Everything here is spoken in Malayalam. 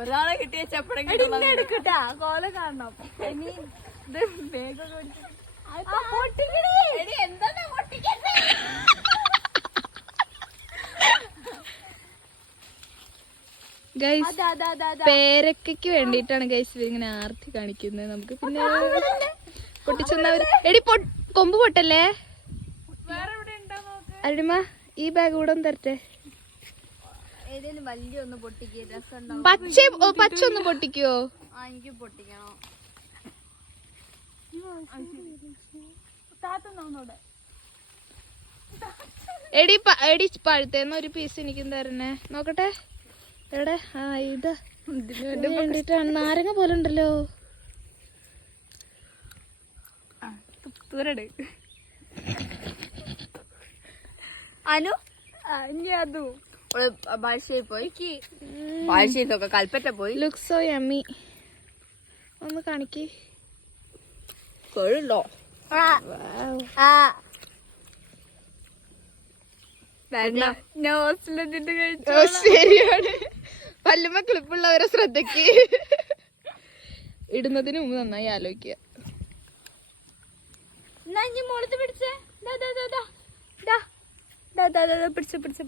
ഒരാളെ കിട്ടിയ എടുക്കട്ടാ കോല കാണണം ഇനി ഇത് വേഗം പേരക്കയ്ക്ക് വേണ്ടിട്ടാണ് ഗൈസ് ഇങ്ങനെ ആർത്തി കാണിക്കുന്നത്. നമുക്ക് പിന്നെ പൊട്ടിച്ചെന്നവര് എടി കൊമ്പ് പൊട്ടല്ലേ അരുണിമ ഈ ബാഗ് കൂടെ ഒന്ന് തരട്ടെ. വലിയ ഒന്ന് പൊട്ടിക്കുക രസം പച്ച ഒന്ന് പൊട്ടിക്കുവോ? എനിക്ക് പൊട്ടിക്കണോ എടി പഴുത്തേന്ന ഒരു പീസ് എനിക്കും തരണേ നോക്കട്ടെ. എവിടെ ഇത് വേണ്ടിട്ടാണ്. നാരങ്ങ പോലെ ഉണ്ടല്ലോ. അനു അതും ബാഴ്ചയിൽ പോയി ബാഴ്ചയിലൊക്കെ കൽപ്പറ്റ പോയി. Looks so yummy. ഒന്ന് കാണിക്ക്. കൊഴുണ്ടോ? ശരിയാണ്. പല്ലുമ്മ ക്ലിപ്പുള്ളവരെ ശ്രദ്ധയ്ക്ക് ഇടുന്നതിന് മുമ്പ് നന്നായി ആലോചിക്കുക. മോളത്ത് പിടിച്ചേ പിടിച്ചു